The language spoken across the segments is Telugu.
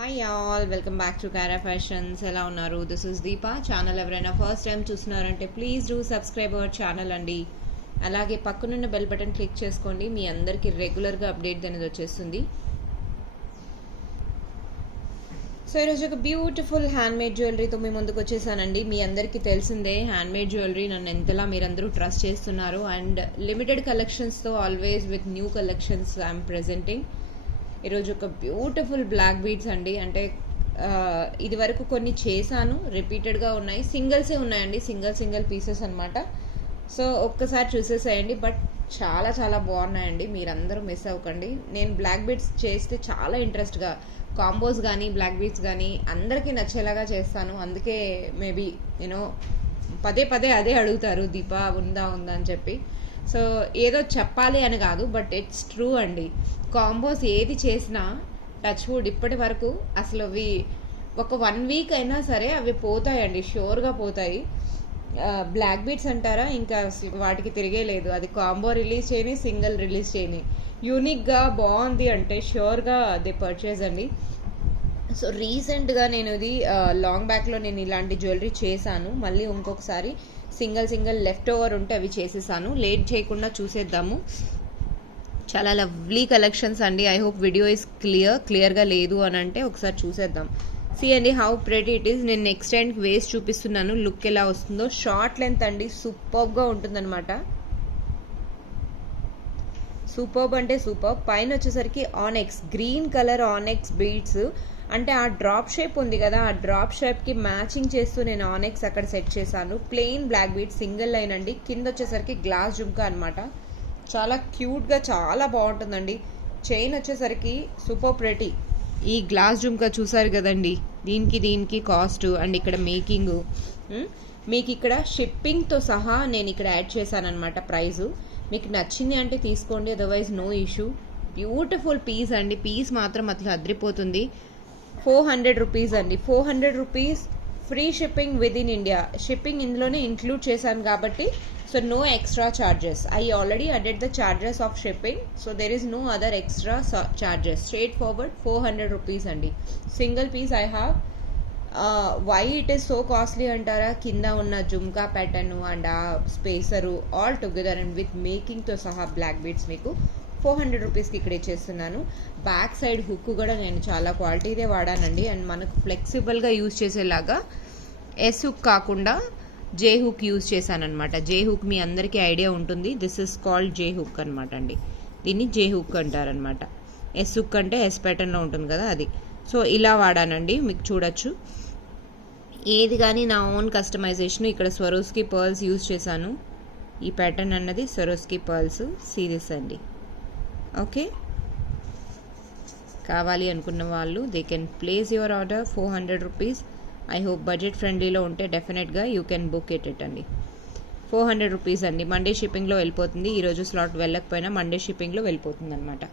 Hi all, welcome back to Kara fashions. ఎలా ఉన్నారు? This is Deepa. ఛానల్ ఎవరైనా ఫస్ట్ టైం చూస్తున్నారంటే please do subscribe our channel అండి. అలాగే పక్కనున్న బెల్ బటన్ క్లిక్ చేసుకోండి, మీ అందరికీ రెగ్యులర్గా అప్డేట్ అనేది వచ్చేస్తుంది. సో ఈరోజు ఒక బ్యూటిఫుల్ హ్యాండ్మేడ్ జ్యువెలరీతో మీ ముందుకు వచ్చేసానండి. మీ అందరికీ తెలిసిందే హ్యాండ్మేడ్ జ్యువెలరీ నన్ను ఎంతలా మీరందరూ ట్రస్ట్ చేస్తున్నారు. అండ్ లిమిటెడ్ కలెక్షన్స్తో always with new collections I'm presenting. ఈరోజు ఒక బ్యూటిఫుల్ బ్లాక్ బీడ్స్ అండి. అంటే ఇది వరకు కొన్ని చేశాను, రిపీటెడ్గా ఉన్నాయి, సింగిల్సే ఉన్నాయండి, సింగిల్ పీసెస్ అనమాట. సో ఒక్కసారి చూసేసేయండి, బట్ చాలా చాలా బాగున్నాయండి. మీరందరూ మిస్ అవ్వకండి. నేను బ్లాక్ బీడ్స్ చేస్తే చాలా ఇంట్రెస్ట్గా కాంబోస్ కానీ బ్లాక్ బీడ్స్ కానీ అందరికీ నచ్చేలాగా చేస్తాను. అందుకే మేబీ పదే పదే అదే అడుగుతారు, దీపా ఉందా అని చెప్పి. సో ఏదో చెప్పాలి అని కాదు, బట్ ఇట్స్ ట్రూ అండి. కాంబోస్ ఏది చేసినా టచ్ వుడ్ ఇప్పటి వరకు అసలు అవి ఒక 1 వీక్ అయినా సరే అవి పోతాయండి, షూర్గా పోతాయి. బ్లాక్ బీడ్స్ అంటారా, ఇంకా వాటికి తిరిగే లేదు. అది కాంబో రిలీజ్ చేయని, సింగిల్ రిలీజ్ చేయని, యూనిక్గా బాగుంది అంటే షూర్గా అది పర్చేజ్ అండి. సో రీసెంట్గా నేను ఇది లాంగ్ బ్యాక్లో నేను ఇలాంటి జ్యువెలరీ చేశాను. మళ్ళీ ఇంకొకసారి సింగిల్ లెఫ్ట్ ఓవర్ ఉంటే అవి చేసేసాను. లేట్ చేయకుండా చూసేద్దాము. చాలా లవ్లీ కలెక్షన్స్ అండి. ఐ హోప్ వీడియో ఇస్ క్లియర్గా లేదు అని అంటే ఒకసారి చూసేద్దాం. సీ అండి హౌ ప్రెటీ ఇట్ ఈస్. నేను నెక్స్ట్ హ్యాండ్కి వేసి చూపిస్తున్నాను, లుక్ ఎలా వస్తుందో. షార్ట్ లెంత్ అండి, సూపర్గా ఉంటుందన్నమాట. సూపర్బ్ అంటే సూపర్. పైన వచ్చేసరికి ఆనెక్స్, గ్రీన్ కలర్ ఆనెక్స్ బీడ్స్. అంటే ఆ డ్రాప్ షేప్ ఉంది కదా, ఆ డ్రాప్ షేప్కి మ్యాచింగ్ చేస్తూ నేను ఆనెక్స్ అక్కడ సెట్ చేశాను. Plain black bead, single line అండి. కింద వచ్చేసరికి గ్లాస్ జుమ్కా అనమాట. చాలా క్యూట్గా చాలా బాగుంటుందండి. చైన్ వచ్చేసరికి సూపర్ ప్రెటీ. ఈ గ్లాస్ జుమ్కా చూసారు కదండి, దీనికి కాస్ట్ అండ్ ఇక్కడ మేకింగ్, మీకు ఇక్కడ షిప్పింగ్తో సహా నేను ఇక్కడ యాడ్ చేశానమాట ప్రైజు. మీకు నచ్చింది అంటే తీసుకోండి, otherwise no issue. Beautiful piece అండి, పీస్ మాత్రం అట్లా అద్రిపోతుంది. 400 రూపీస్ అండి. 400 rupees free shipping with in India. Shipping ఇందులోనే ఇంక్లూడ్ చేశాను కాబట్టి so no extra charges. I already added the charges of shipping, so there is no other extra charges. Straight forward 400 rupees అండి. Single piece I have. Why it is so costly అంటారా, కింద ఉన్న జుమ్కా ప్యాటర్న్ అండ్ ఆ spacer all together and with మేకింగ్తో సహా బ్లాక్ బీడ్స్ మీకు 400 రూపీస్కి ఇక్కడ ఇచ్చేస్తున్నాను. బ్యాక్ సైడ్ హుక్ కూడా నేను చాలా క్వాలిటీదే వాడానండి. అండ్ మనకు ఫ్లెక్సిబుల్గా యూజ్ చేసేలాగా ఎస్ హుక్ కాకుండా జే హుక్ యూజ్ చేశానమాట. జే హుక్ మీ అందరికీ ఐడియా ఉంటుంది. This is called J hook అనమాట అండి. దీన్ని జే హుక్ అంటారనమాట. ఎస్ హుక్ అంటే ఎస్ ప్యాటర్న్లో ఉంటుంది కదా అది. సో ఇలా వాడానండి, మీకు చూడొచ్చు. ఏది కానీ నా ఓన్ కస్టమైజేషన్. ఇక్కడ స్వరోస్కి పర్ల్స్ యూజ్ చేశాను. ఈ ప్యాటర్న్ అన్నది స్వరోస్కి పర్ల్స్ సిరీస్ అండి. ఓకే, కావాలి అనుకున్న వాళ్ళు they can place your order. 400 rupees. I hope budget ఫ్రెండ్లీలో ఉంటే డెఫినెట్గా యూ కెన్ బుక్ ఇట్ అండి. 400 రూపీస్ అండి. మండే షిప్పింగ్లో వెళ్ళిపోతుంది. ఈరోజు స్లాట్ వెళ్ళకపోయినా మండే షిప్పింగ్లో వెళ్ళిపోతుంది అనమాట.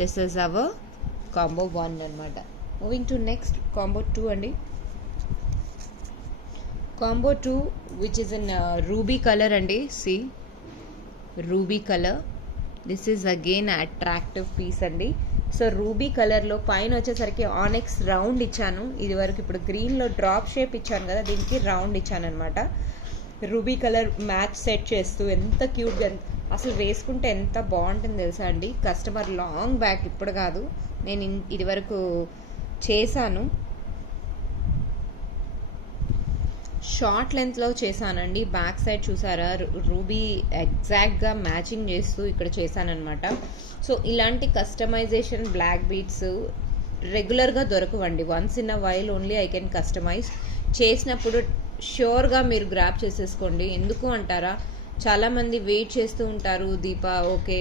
దిస్ ఈజ్ అవర్ కాంబో 1 అనమాట. మూవింగ్ టు నెక్స్ట్ కాంబో 2 అండి. Combo 2 which is in ruby colour అండి. See ruby colour. This is again attractive piece అండి. సో రూబీ కలర్లో పైన వచ్చేసరికి ఆనెక్స్ రౌండ్ ఇచ్చాను. ఇది వరకు ఇప్పుడు గ్రీన్లో డ్రాప్ షేప్ ఇచ్చాను కదా, దీనికి రౌండ్ ఇచ్చాను అనమాట. రూబీ కలర్ మ్యాచ్ సెట్ చేస్తూ ఎంత క్యూట్గా, అసలు వేసుకుంటే ఎంత బాగుంటుంది తెలుసా అండి. కస్టమర్ లాంగ్ బ్యాక్, ఇప్పుడు కాదు, నేను ఇది వరకు చేశాను. షార్ట్ లెంత్లో చేశానండి. బ్యాక్ సైడ్ చూసారా, రూబీ ఎగ్జాక్ట్గా మ్యాచింగ్ చేస్తూ ఇక్కడ చేశానమాట. సో ఇలాంటి కస్టమైజేషన్ బ్లాక్ బీడ్స్ రెగ్యులర్గా దొరకవండి. Once in a while only I can customize. చేసినప్పుడు ష్యూర్గా మీరు గ్రాప్ చేసేసుకోండి. ఎందుకు అంటారా, చాలామంది వెయిట్ చేస్తూ ఉంటారు, దీపా ఓకే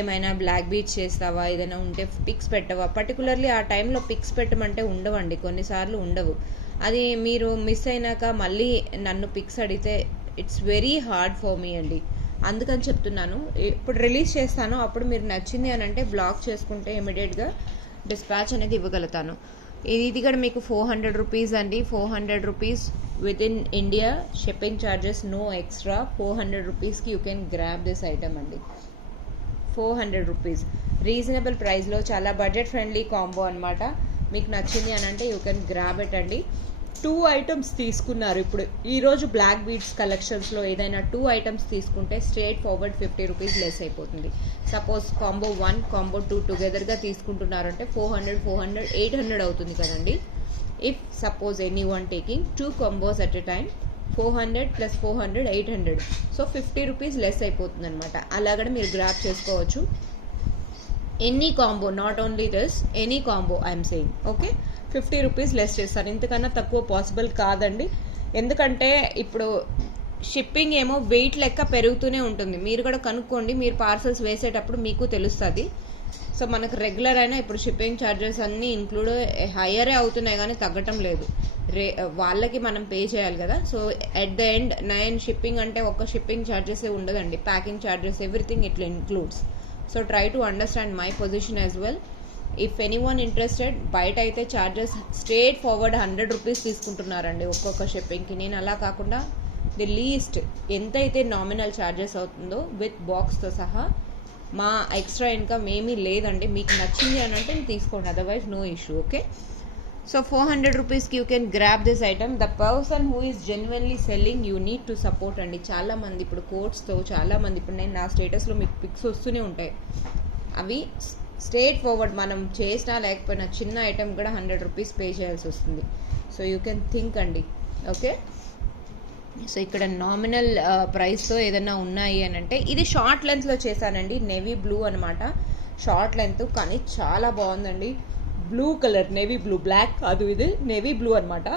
ఏమైనా బ్లాక్ బీడ్స్ చేస్తావా, ఏదైనా ఉంటే పిక్స్ పెట్టవా. పర్టికులర్లీ ఆ టైంలో పిక్స్ పెట్టమంటే ఉండవండి, కొన్నిసార్లు ఉండవు. అది మీరు మిస్ అయినాక మళ్ళీ నన్ను పిక్స్ అడిగితే it's very hard for me అండి. అందుకని చెప్తున్నాను, ఇప్పుడు రిలీజ్ చేస్తాను, అప్పుడు మీరు నచ్చింది అని అంటే బ్లాక్ చేసుకుంటే ఇమీడియట్గా డిస్పాచ్ అనేది ఇవ్వగలుగుతాను. ఇది కూడా మీకు 400 రూపీస్ అండి. 400 rupees with in India. Shipping charges no extra. 400 రూపీస్కి you can grab this item అండి. 400 రూపీస్ రీజనబుల్ ప్రైస్లో చాలా బడ్జెట్ ఫ్రెండ్లీ కాంబో అనమాట. మీకు నచ్చింది అని అంటే యూ కెన్ గ్రాబ్ ఇట్ అండి. 2 ఐటమ్స్ తీసుకున్నారు ఇప్పుడు ఈరోజు బ్లాక్ బీడ్స్ కలెక్షన్స్లో ఏదైనా 2 ఐటమ్స్ తీసుకుంటే స్ట్రేట్ ఫార్వర్డ్ 50 రూపీస్ లెస్ అయిపోతుంది. సపోజ్ కాంబో 1 కాంబో 2 టుగెదర్గా తీసుకుంటున్నారంటే 400 400 800 అవుతుంది కదండి. If suppose any one taking 2 combos at a time 400 + 400 800, so 50 rupees less అయిపోతుంది అనమాట. అలాగనే మీరు గ్రాప్ చేసుకోవచ్చు. Any combo, not only this, any combo I'm saying. Okay, 50 rupees less చేస్తారు. ఇంతకన్నా తక్కువ పాసిబుల్ కాదండి. ఎందుకంటే ఇప్పుడు షిప్పింగ్ ఏమో వెయిట్ లెక్క పెరుగుతూనే ఉంటుంది. మీరు కూడా కనుక్కోండి, మీరు పార్సల్స్ వేసేటప్పుడు మీకు తెలుస్తుంది. సో మనకు రెగ్యులర్ అయినా ఇప్పుడు షిప్పింగ్ ఛార్జెస్ అన్నీ ఇంక్లూడ్ హయ్యరే అవుతున్నాయి కానీ తగ్గటం లేదు. వాళ్ళకి మనం పే చేయాలి కదా. So at the end shipping అంటే ఒక్క షిప్పింగ్ ఛార్జెస్ ఉండదండి, packing charges everything it includes. So try to understand my position as well. If any one interested, బయట అయితే ఛార్జెస్ స్ట్రేట్ ఫార్వర్డ్ 100 రూపీస్ తీసుకుంటున్నారండి ఒక్కొక్క షిప్పింగ్కి. నేను అలా కాకుండా ది లీస్ట్ ఎంతైతే నామినల్ ఛార్జెస్ అవుతుందో విత్ బాక్స్తో సహా, మా ఎక్స్ట్రా ఇన్కమ్ ఏమీ లేదండి. మీకు నచ్చింది అని అంటే తీసుకోండి, otherwise no issue. Okay, so 400 రూపీస్కి you can grab this item. The person who is genuinely selling you need to support అండి. చాలామంది ఇప్పుడు కోడ్స్తో చాలామంది, ఇప్పుడు నేను నా స్టేటస్లో మీకు పిక్స్ వస్తూనే ఉంటాయి, అవి స్ట్రేట్ ఫార్వర్డ్ మనం చేసినా లేకపోయినా చిన్న ఐటెం కూడా 100 రూపీస్ పే చేయాల్సి వస్తుంది. సో యూ కెన్ థింక్ అండి. ఓకే, సో ఇక్కడ నామినల్ ప్రైస్తో ఏదైనా ఉన్నాయి అని అంటే, ఇది షార్ట్ లెంత్లో చేశానండి, నేవీ బ్లూ అనమాట. షార్ట్ లెంత్ కానీ చాలా బాగుందండి. Blue colour, navy blue, black కాదు, ఇది నేవీ బ్లూ అనమాట.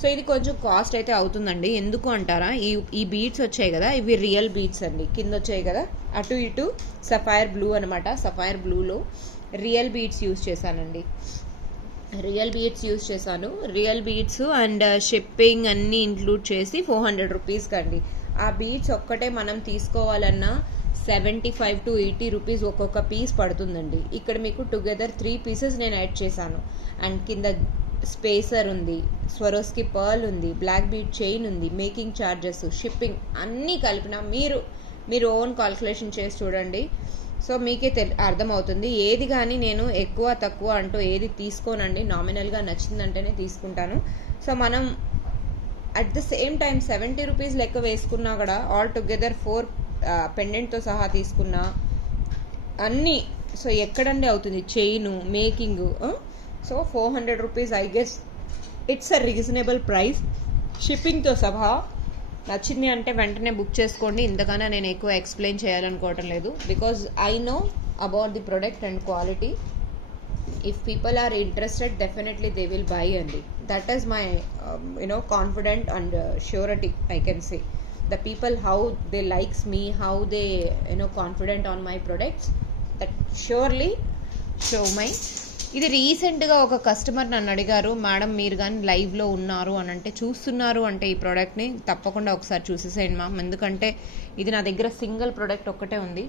సో ఇది కొంచెం కాస్ట్ అయితే అవుతుందండి. ఎందుకు అంటారా, ఈ బీడ్స్ వచ్చాయి కదా, ఇవి రియల్ బీడ్స్ అండి. కింద వచ్చాయి కదా అటు ఇటు సఫైర్ బ్లూ అనమాట. సఫైర్ బ్లూలో రియల్ బీడ్స్ యూజ్ చేశానండి. రియల్ బీడ్స్ అండ్ షిప్పింగ్ అన్నీ ఇంక్లూడ్ చేసి 400 రూపీస్కి అండి. ఆ బీడ్స్ ఒక్కటే మనం తీసుకోవాలన్నా 75 to 80 రూపీస్ ఒక్కొక్క పీస్ పడుతుందండి. ఇక్కడ మీకు టుగెదర్ 3 పీసెస్ నేను యాడ్ చేశాను. అండ్ కింద స్పేసర్ ఉంది, స్వరోస్కి పర్ల్ ఉంది, బ్లాక్ బీడ్ చైన్ ఉంది, మేకింగ్ ఛార్జెస్, షిప్పింగ్ అన్నీ కలిపిన మీరు ఓన్ కాల్కులేషన్ చేసి చూడండి. సో మీకే అర్థమవుతుంది. ఏది కానీ నేను ఎక్కువ తక్కువ అంటూ ఏది తీసుకోనండి, నామినల్గా నచ్చిందంటేనే తీసుకుంటాను. సో మనం at the same time 70 rupees లెక్క వేసుకున్నా కూడా ఆల్ టుగెదర్ 4 పెండెంట్తో సహా తీసుకున్నా అన్నీ, సో ఎక్కడండి అవుతుంది chain, making. So 400 rupees I guess it's a reasonable price షిప్పింగ్తో సహా. నచ్చింది అంటే వెంటనే బుక్ చేసుకోండి. ఇంతకన్నా నేను ఎక్కువ ఎక్స్ప్లెయిన్ చేయాలనుకోవటం లేదు, because I know about the product and quality. If people are interested definitely they will buy అండి. That is my confident and surety I can say. The people how they likes me, how they confident on my products, that surely show my. ఇది రీసెంట్గా ఒక కస్టమర్ నన్ను అడిగారు, మేడం మీరు కానీ లైవ్లో ఉన్నారు అని అంటే, చూస్తున్నారు అంటే ఈ ప్రోడక్ట్ని తప్పకుండా ఒకసారి చూసేసేయండి మ్యామ్, ఎందుకంటే ఇది నా దగ్గర సింగిల్ ప్రోడక్ట్ ఒక్కటే ఉంది.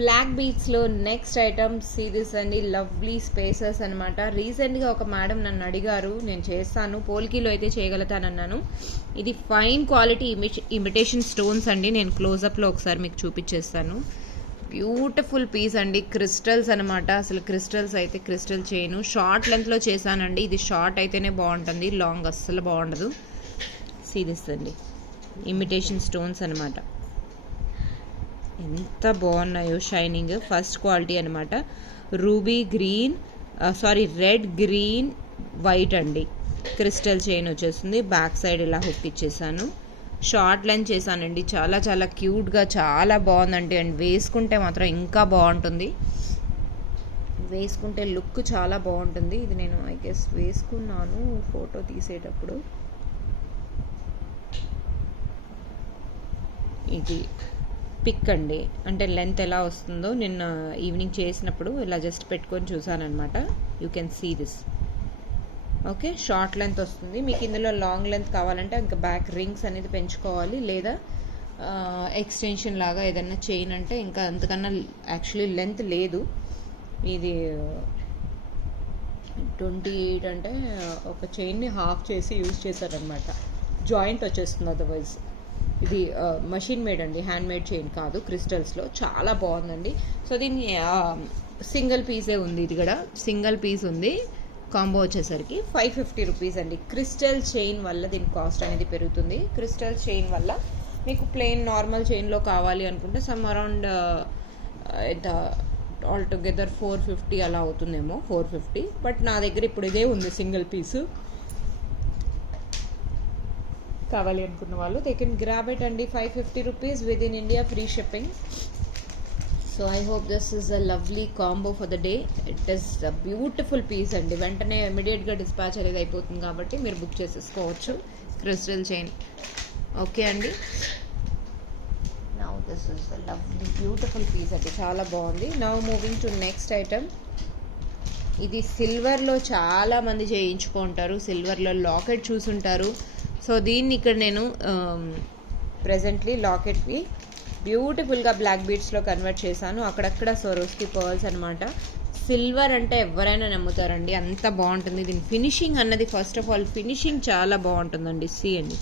బ్లాక్ బీడ్స్లో నెక్స్ట్ ఐటమ్ సీరీస్ అండి, లవ్లీ స్పేసెస్ అనమాట. రీసెంట్గా ఒక మేడం నన్ను అడిగారు, నేను చేస్తాను, పోల్కీలో అయితే చేయగలుగుతానన్నాను. ఇది ఫైన్ క్వాలిటీ ఇమిటేషన్ స్టోన్స్ అండి. నేను క్లోజప్లో ఒకసారి మీకు చూపించేస్తాను. బ్యూటిఫుల్ పీస్ అండి, క్రిస్టల్స్ అనమాట. అసలు క్రిస్టల్స్ అయితే క్రిస్టల్ చైను, షార్ట్ లెంత్లో చేశానండి. ఇది షార్ట్ అయితేనే బాగుంటుంది, లాంగ్ అస్సలు బాగుండదు. సీరీస్ అండి, ఇమిటేషన్ స్టోన్స్ అనమాట. ఎంత బాగున్నాయో, షైనింగ్ ఫస్ట్ క్వాలిటీ అనమాట. Ruby green, red green white అండి. క్రిస్టల్ చైన్ వచ్చేస్తుంది. బ్యాక్ సైడ్ ఇలా హుక్ ఇచ్చేసాను. షార్ట్ లెంత్ చేశానండి. చాలా చాలా క్యూట్గా చాలా బాగుందండి. అండ్ వేసుకుంటే మాత్రం ఇంకా బాగుంటుంది, వేసుకుంటే లుక్ చాలా బాగుంటుంది. ఇది నేను ఐ గెస్ వేసుకున్నాను ఫోటో తీసేటప్పుడు. ఇది పిక్ అండి, అంటే లెంత్ ఎలా వస్తుందో నిన్న ఈవినింగ్ చేసినప్పుడు ఇలా జస్ట్ పెట్టుకొని చూసానమాట. You can see this. Okay, short length వస్తుంది. మీకు ఇందులో లాంగ్ లెంత్ కావాలంటే ఇంకా బ్యాక్ రింగ్స్ అనేది పెంచుకోవాలి, లేదా ఎక్స్టెన్షన్ లాగా ఏదన్నా చైన్ అంటే ఇంకా అంతకన్నా యాక్చువల్లీ లెంత్ లేదు. ఇది 28 అంటే ఒక చైన్ని హాఫ్ చేసి యూజ్ చేశారనమాట. జాయింట్ వచ్చేస్తుంది అదర్వైజ్. ఇది మషిన్ మేడ్ అండి, హ్యాండ్ మేడ్ చైన్ కాదు, క్రిస్టల్స్లో చాలా బాగుందండి. సో దీన్ని సింగిల్ పీసే ఉంది, ఇది కూడా సింగిల్ పీస్ ఉంది. కాంబో వచ్చేసరికి 550 రూపీస్ అండి. క్రిస్టల్ చైన్ వల్ల దీని కాస్ట్ అనేది పెరుగుతుంది. క్రిస్టల్ చైన్ వల్ల మీకు ప్లెయిన్ నార్మల్ చైన్లో కావాలి అనుకుంటే సమ్ అరౌండ్ ఆల్ టుగెదర్ 450 అలా అవుతుందేమో, 450. బట్ నా దగ్గర ఇప్పుడు ఇదే ఉంది సింగిల్ పీసు. కావాలి అనుకున్న వాళ్ళు దే కెన్ గ్రాబ్ ఇట్ అండి. 550 rupees with in India, free shipping. So I hope this is a lovely combo for the day. It is a beautiful piece అండి. వెంటనే ఇమీడియట్గా డిస్పాచ్ అనేది అయిపోతుంది కాబట్టి మీరు బుక్ చేసేసుకోవచ్చు. క్రిస్టల్ చైన్ ఓకే అండి. Now this is a lovely beautiful piece అండి, చాలా బాగుంది. Now moving to next item. ఇది సిల్వర్లో చాలా మంది చేయించుకుంటారు, సిల్వర్లో లాకెట్ చూసుంటారు. సో దీన్ని ఇక్కడ నేను ప్రెజెంట్లీ లాకెట్ని బ్యూటిఫుల్గా బ్లాక్ బీడ్స్లో కన్వర్ట్ చేశాను. అక్కడక్కడ సొరోస్కి పర్ల్స్ అనమాట. సిల్వర్ అంటే ఎవరైనా నమ్ముతారండి, అంత బాగుంటుంది. దీని ఫినిషింగ్ అన్నది ఫస్ట్ ఆఫ్ ఆల్ ఫినిషింగ్ చాలా బాగుంటుందండి. సీ అండి,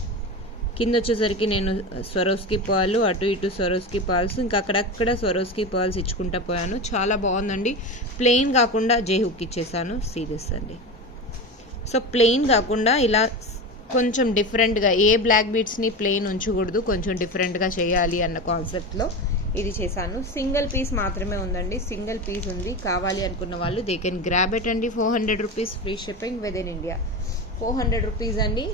కింద వచ్చేసరికి నేను స్వరోస్కి పర్ల్, అటు ఇటు స్వరోస్కి పర్ల్స్, ఇంకా అక్కడక్కడ స్వరోస్కి పర్ల్స్ ఇచ్చుకుంటా పోయాను. చాలా బాగుందండి. ప్లెయిన్ కాకుండా జే హుక్ ఇచ్చేసాను. సీరియస్ అండి. సో ప్లెయిన్ కాకుండా ఇలా కొంచెం డిఫరెంట్గా, ఏ బ్లాక్ బీడ్స్ని ప్లెయిన్ ఉంచకూడదు, కొంచెం డిఫరెంట్గా చేయాలి అన్న కాన్సెప్ట్లో ఇది చేశాను. సింగిల్ పీస్ మాత్రమే ఉందండి, సింగిల్ పీస్ ఉంది. కావాలి అనుకున్న వాళ్ళు దే కెన్ గ్రాబ్ ఇట్ అండి. 400 rupees free shipping with in India. 400 rupees అండి.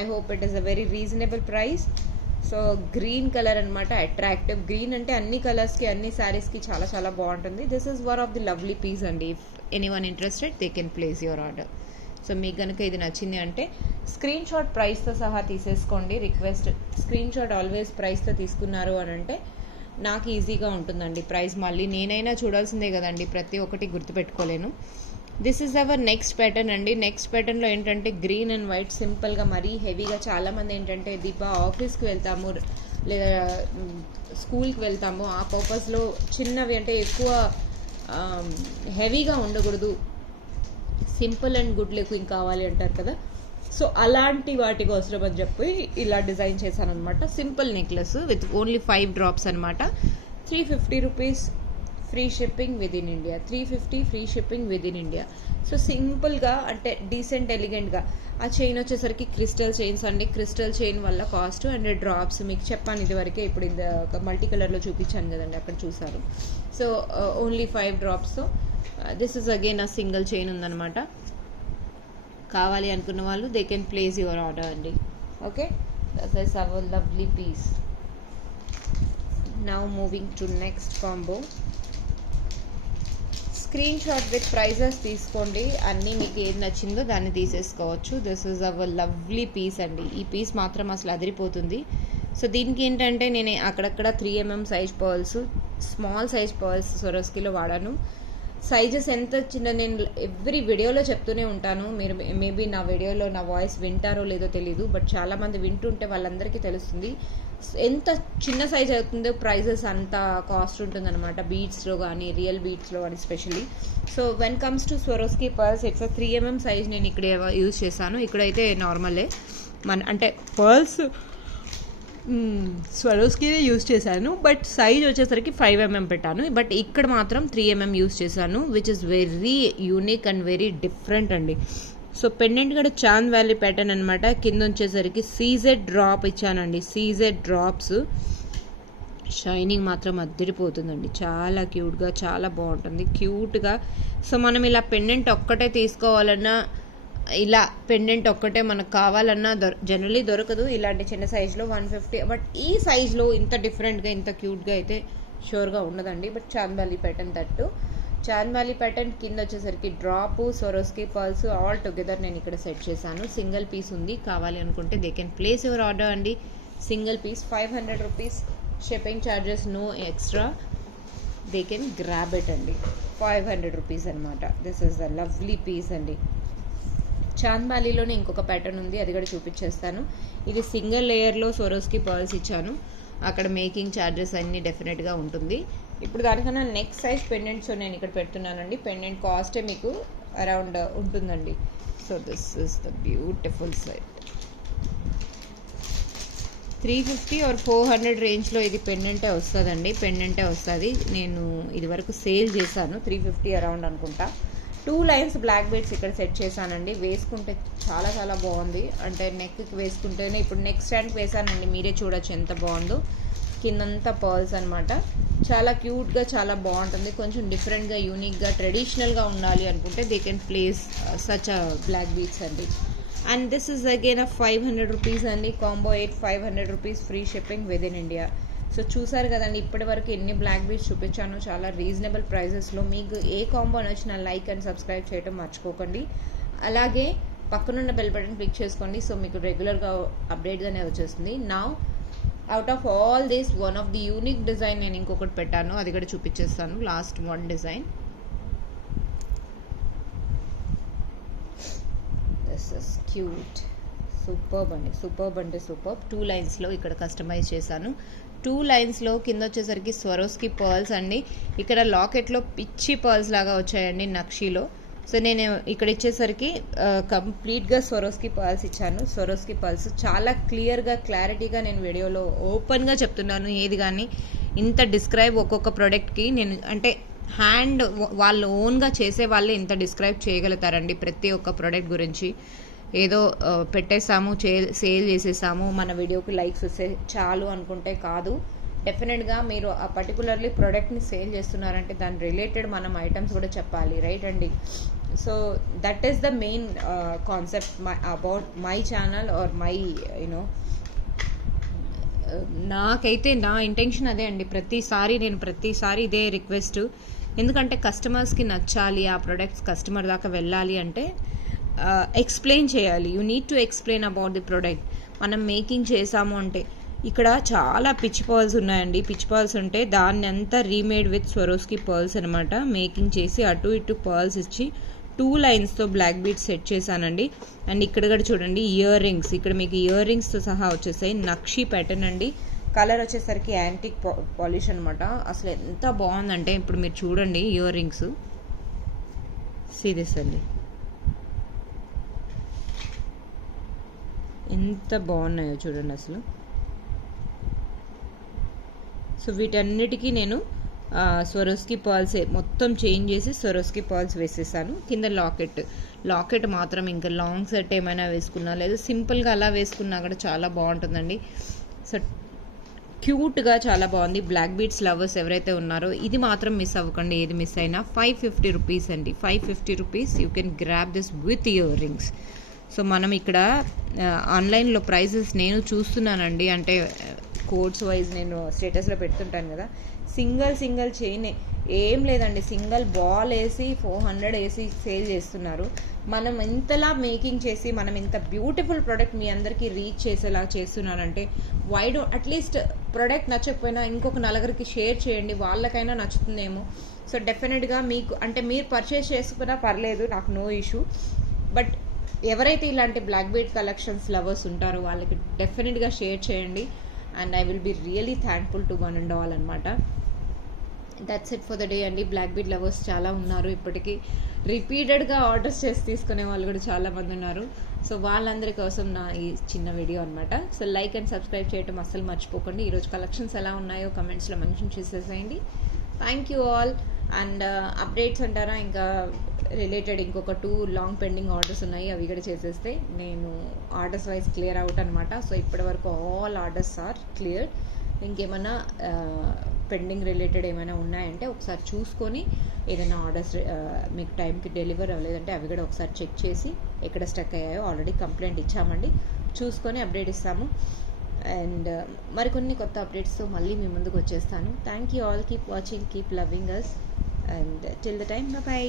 I hope it is a very reasonable price. So green colour అనమాట, అట్రాక్టివ్ గ్రీన్ అంటే అన్ని కలర్స్కి అన్ని శారీస్కి చాలా చాలా బాగుంటుంది. This is one of the lovely piece అండి. If anyone interested they can place your order. So మీకు కనుక ఇది నచ్చింది అంటే స్క్రీన్ షాట్ ప్రైస్తో సహా తీసేసుకోండి. రిక్వెస్ట్, స్క్రీన్ షాట్ ఆల్వేస్ ప్రైస్తో తీసుకున్నారు అని అంటే నాకు ఈజీగా ఉంటుందండి. ప్రైస్ మళ్ళీ నేనైనా చూడాల్సిందే కదండి, ప్రతి ఒక్కటి గుర్తుపెట్టుకోలేను. This is our next pattern next. నెక్స్ట్ ప్యాటర్న్లో ఏంటంటే గ్రీన్ అండ్ వైట్ సింపుల్గా, మరీ హెవీగా. చాలామంది ఏంటంటే దీప ఆఫీస్కి వెళ్తాము లేదా స్కూల్కి వెళ్తాము, ఆ పర్పస్లో చిన్నవి అంటే ఎక్కువ హెవీగా ఉండకూడదు, సింపుల్ అండ్ గుడ్ లుకింగ్ కావాలి అంటారు కదా. సో అలాంటి వాటి కోసం అని చెప్పి ఇలా డిజైన్ చేశాను అనమాట. Simple necklace with only 5 drops అనమాట. 350 rupees free shipping with in India. 350 free shipping with in India. So సింపుల్గా అంటే డీసెంట్ ఎలిగెంట్గా. ఆ చైన్ వచ్చేసరికి క్రిస్టల్ చైన్స్ అండి. క్రిస్టల్ చైన్ వల్ల కాస్ట్ అండ్ డ్రాప్స్ మీకు చెప్పాను ఇదివరకే. ఇప్పుడు ఇంత మల్టీ కలర్లో చూపించాను కదండి, అక్కడ చూసారు. So only 5 drops. This is again a single chain ఉందన్నమాట. కావాలి అనుకున్న వాళ్ళు they can place your order అండి. Okay, that is our lovely piece. Now moving to next combo. Screen shot with prices తీసుకోండి, అన్నీ మీకు ఏది నచ్చిందో దాన్ని తీసేసుకోవచ్చు. This is our lovely piece అండి. ఈ పీస్ మాత్రం అసలు అదిరిపోతుంది. సో దీనికి ఏంటంటే నేను అక్కడక్కడ 3mm size pearls, small size pearls సొరోస్కిలో వాడాను. సైజెస్ ఎంత చిన్న, నేను ఎవ్రీ వీడియోలో చెప్తూనే ఉంటాను. మీరు మేబీ నా వీడియోలో నా వాయిస్ వింటారో లేదో తెలీదు, బట్ చాలామంది వింటుంటే వాళ్ళందరికీ తెలుస్తుంది ఎంత చిన్న సైజ్ అవుతుందో ప్రైజెస్ అంత కాస్ట్ ఉంటుందన్నమాట. బీడ్స్లో కానీ, రియల్ బీడ్స్లో కానీ specially. So when comes to Swarovski pearls, it's 3mm size నేను ఇక్కడ యూజ్ చేశాను. ఇక్కడైతే నార్మలే అంటే పర్ల్స్ స్వరోస్కినే యూజ్ చేశాను, బట్ సైజ్ వచ్చేసరికి 5mm పెట్టాను. బట్ ఇక్కడ మాత్రం 3mm యూజ్ చేశాను, which is very unique and very different అండి. సో పెండెంట్ కూడా చాంద్ వ్యాలీ ప్యాటర్న్ అనమాట. కింద వచ్చేసరికి సీజెడ్ డ్రాప్ ఇచ్చానండి. సీజెడ్ డ్రాప్స్ షైనింగ్ మాత్రం అద్దరిపోతుందండి. చాలా క్యూట్గా, చాలా బాగుంటుంది క్యూట్గా. సో మనం ఇలా పెండెంట్ ఒక్కటే తీసుకోవాలన్నా, ఇలా పెండెంట్ ఒక్కటే మనకు కావాలన్నా జనరలీ దొరకదు ఇలాంటి చిన్న సైజులో 150. బట్ ఈ సైజులో ఇంత డిఫరెంట్గా, ఇంత క్యూట్గా అయితే షూర్గా ఉండదండి. బట్ చాంద్ వ్యాలీ ప్యాటర్న్, తట్టు చాంద్ వ్యాలీ ప్యాటర్న్ కింద వచ్చేసరికి drop, Swarovski pearls all together నేను ఇక్కడ సెట్ చేశాను. సింగిల్ పీస్ ఉంది. కావాలి అనుకుంటే they can place your order అండి. Single piece 500 rupees, shipping charges no extra. They can grab it అండి. 500 రూపీస్ అనమాట. This is the lovely piece అండి. చాంద్ వ్యాలీలోనే ఇంకొక ప్యాటర్న్ ఉంది, అది కూడా చూపించేస్తాను. ఇది సింగిల్ లేయర్లో సొరోస్కి పర్ల్స్ ఇచ్చాను. అక్కడ మేకింగ్ ఛార్జెస్ అన్నీ డెఫినెట్గా ఉంటుంది. ఇప్పుడు దానికన్నా నెక్స్ట్ సైజ్ పెండెంట్స్ నేను ఇక్కడ పెడుతున్నానండి. పెండెంట్ కాస్టే మీకు అరౌండ్ ఉంటుందండి. So this is the beautiful size. 350 or 400 రేంజ్లో ఇది పెండెంటే వస్తుంది. నేను ఇది వరకు సేల్ చేశాను 350 అరౌండ్ అనుకుంటా. 2 లైన్స్ బ్లాక్ బీడ్స్ ఇక్కడ సెట్ చేశానండి. వేసుకుంటే చాలా చాలా బాగుంది. అంటే నెక్కి వేసుకుంటేనే, ఇప్పుడు నెక్ స్టాండ్కి వేసానండి, మీరే చూడొచ్చు ఎంత బాగుందో. కిందంతా పర్ల్స్ అనమాట. చాలా క్యూట్గా చాలా బాగుంటుంది. కొంచెం డిఫరెంట్గా, యూనిక్గా, ట్రెడిషనల్గా ఉండాలి అనుకుంటే they can place such black beads అండి. And this is again 500 rupees అండి. Combo 8 500 rupees, free shipping with in India. So చూసారు కదండి, ఇప్పటి వరకు ఎన్ని బ్లాక్ బీడ్స్ చూపించాను, చాలా రీజనబుల్ ప్రైజెస్లో. మీకు ఏ కాంబో నచ్చినా లైక్ అండ్ సబ్స్క్రైబ్ చేయడం మర్చిపోకండి. అలాగే పక్కనున్న బెల్ బటన్ క్లిక్ చేసుకోండి, సో మీకు రెగ్యులర్గా అప్డేట్స్ అనేది వచ్చేస్తుంది. నా out of all this one of the unique design నేను ఇంకొకటి పెట్టాను, అది కూడా చూపించేస్తాను. Last one design, this is cute, superb అండి, సూపర్బ్ అంటే సూపర్బ్. 2 లైన్స్లో ఇక్కడ కస్టమైజ్ చేశాను. 2 లైన్స్లో కింద వచ్చేసరికి స్వరోస్కి పర్ల్స్ అండి. ఇక్కడ లాకెట్లో పిచ్చి పర్ల్స్ లాగా వచ్చాయండి నక్షీలో. సో నేను ఇక్కడ ఇచ్చేసరికి కంప్లీట్గా స్వరోస్కి పర్ల్స్ ఇచ్చాను. స్వరోస్కి పర్ల్స్ చాలా క్లారిటీగా నేను వీడియోలో ఓపెన్గా చెప్తున్నాను. ఏది కానీ ఇంత డిస్క్రైబ్ ఒక్కొక్క ప్రోడక్ట్కి నేను, అంటే హ్యాండ్ వాళ్ళు ఓన్గా చేసే వాళ్ళే ఇంత డిస్క్రైబ్ చేయగలుగుతారండి ప్రతి ఒక్క ప్రోడక్ట్ గురించి. ఏదో పెట్టేసాము, సేల్ చేసేసాము, మన వీడియోకి లైక్స్ వస్తే చాలు అనుకుంటే కాదు. డెఫినెట్గా మీరు ఆ పర్టికులర్లీ ప్రోడక్ట్ని సేల్ చేస్తున్నారంటే దాని రిలేటెడ్ మనం ఐటమ్స్ కూడా చెప్పాలి, రైట్ అండి. So that is the main concept about my channel or my you know. నాకైతే నా ఇంటెన్షన్ అదే అండి. ప్రతిసారి ఇదే రిక్వెస్ట్. ఎందుకంటే కస్టమర్స్కి నచ్చాలి, ఆ ప్రొడక్ట్స్ కస్టమర్ దాకా వెళ్ళాలి అంటే ఎక్స్ప్లెయిన్ చేయాలి. You need to explain about the product. మనం మేకింగ్ చేసాము అంటే ఇక్కడ చాలా పిచ్ పర్ల్స్ ఉన్నాయండి. పిచ్ పర్ల్స్ ఉంటే దాన్ని అంతా రీమేడ్ విత్ స్వరోస్కి పర్ల్స్ అనమాట. మేకింగ్ చేసి అటు ఇటు పర్ల్స్ ఇచ్చి 2 లైన్స్తో బ్లాక్ బీడ్స్ సెట్ చేశానండి. అండ్ ఇక్కడ కూడా చూడండి ఇయర్ రింగ్స్, ఇక్కడ మీకు ఇయర్ రింగ్స్తో సహా వచ్చేసాయి. నక్షి ప్యాటర్న్ అండి. కలర్ వచ్చేసరికి యాంటిక్ పాలిష్ అనమాట. అసలు ఎంత బాగుందంటే ఇప్పుడు మీరు చూడండి ఇయర్ రింగ్స్, సీరియస్ అండి ఎంత బాగున్నాయో చూడండి అసలు. సో వీటన్నిటికీ నేను స్వరోస్కి పర్ల్స్ మొత్తం చేంజ్ చేసి స్వరోస్కి పర్ల్స్ వేసేసాను. కింద లాకెట్ మాత్రం ఇంకా లాంగ్ సెట్ ఏమైనా వేసుకున్నా, లేదా సింపుల్గా అలా వేసుకున్నా కూడా చాలా బాగుంటుందండి. సో క్యూట్గా చాలా బాగుంది. బ్లాక్ బీడ్స్ లవర్స్ ఎవరైతే ఉన్నారో ఇది మాత్రం మిస్ అవ్వకండి. ఏది మిస్ అయినా 550 రూపీస్ అండి. 550 rupees you can grab this with ear rings. So మనం ఇక్కడ ఆన్లైన్లో ప్రైజెస్ నేను చూస్తున్నానండి, అంటే కోడ్స్ వైజ్ నేను స్టేటస్లో పెడుతుంటాను కదా. సింగిల్ చైన్ ఏం లేదండి, సింగిల్ బాల్ వేసి 400 వేసి సేల్ చేస్తున్నారు. మనం ఇంతలా మేకింగ్ చేసి మనం ఇంత బ్యూటిఫుల్ ప్రోడక్ట్ మీ అందరికీ రీచ్ చేసేలా చేస్తున్నానంటే వై డోంట్ అట్లీస్ట్ ప్రోడక్ట్ నచ్చకపోయినా ఇంకొక 4కి షేర్ చేయండి, వాళ్ళకైనా నచ్చుతుందేమో. సో డెఫినెట్గా మీకు అంటే మీరు పర్చేస్ చేసుకున్నా పర్లేదు, నాకు నో ఇష్యూ. బట్ ఎవరైతే ఇలాంటి బ్లాక్ బీడ్ కలెక్షన్స్ లవర్స్ ఉంటారో వాళ్ళకి డెఫినెట్గా షేర్ చేయండి. And I will be really thankful to one and all అనమాట. That's it for the day అండి. బ్లాక్ బీడ్ లవర్స్ చాలా ఉన్నారు, ఇప్పటికీ రిపీటెడ్గా ఆర్డర్స్ చేసి తీసుకునే వాళ్ళు కూడా చాలామంది ఉన్నారు. సో వాళ్ళందరి కోసం నా ఈ చిన్న వీడియో అనమాట. సో లైక్ అండ్ సబ్స్క్రైబ్ చేయడం అస్సలు మర్చిపోకండి. ఈరోజు కలెక్షన్స్ ఎలా ఉన్నాయో కమెంట్స్లో మెన్షన్ చేసేసేయండి. Thank you all. And updates అంటారా, ఇంకా రిలేటెడ్ ఇంకొక 2 లాంగ్ పెండింగ్ ఆర్డర్స్ ఉన్నాయి, అవి కూడా చేసేస్తే నేను ఆర్డర్స్ వైజ్ క్లియర్ అవుట్ అనమాట. సో ఇప్పటి వరకు ఆల్ ఆర్డర్స్ ఆర్ క్లియర్. ఇంకేమైనా పెండింగ్ రిలేటెడ్ ఏమైనా ఉన్నాయంటే ఒకసారి చూసుకొని ఏదైనా ఆర్డర్స్ మీకు టైంకి డెలివర్ అవ్వలేదంటే అవి కూడా ఒకసారి చెక్ చేసి ఎక్కడ స్టక్ అయ్యాయో ఆల్రెడీ కంప్లైంట్ ఇచ్చామండి, చూసుకొని అప్డేట్ ఇస్తాము. అండ్ మరికొన్ని కొత్త అప్డేట్స్తో మళ్ళీ మీ ముందుకు వచ్చేస్తాను. Thank you all. Keep watching, keep loving us, and till the time, by.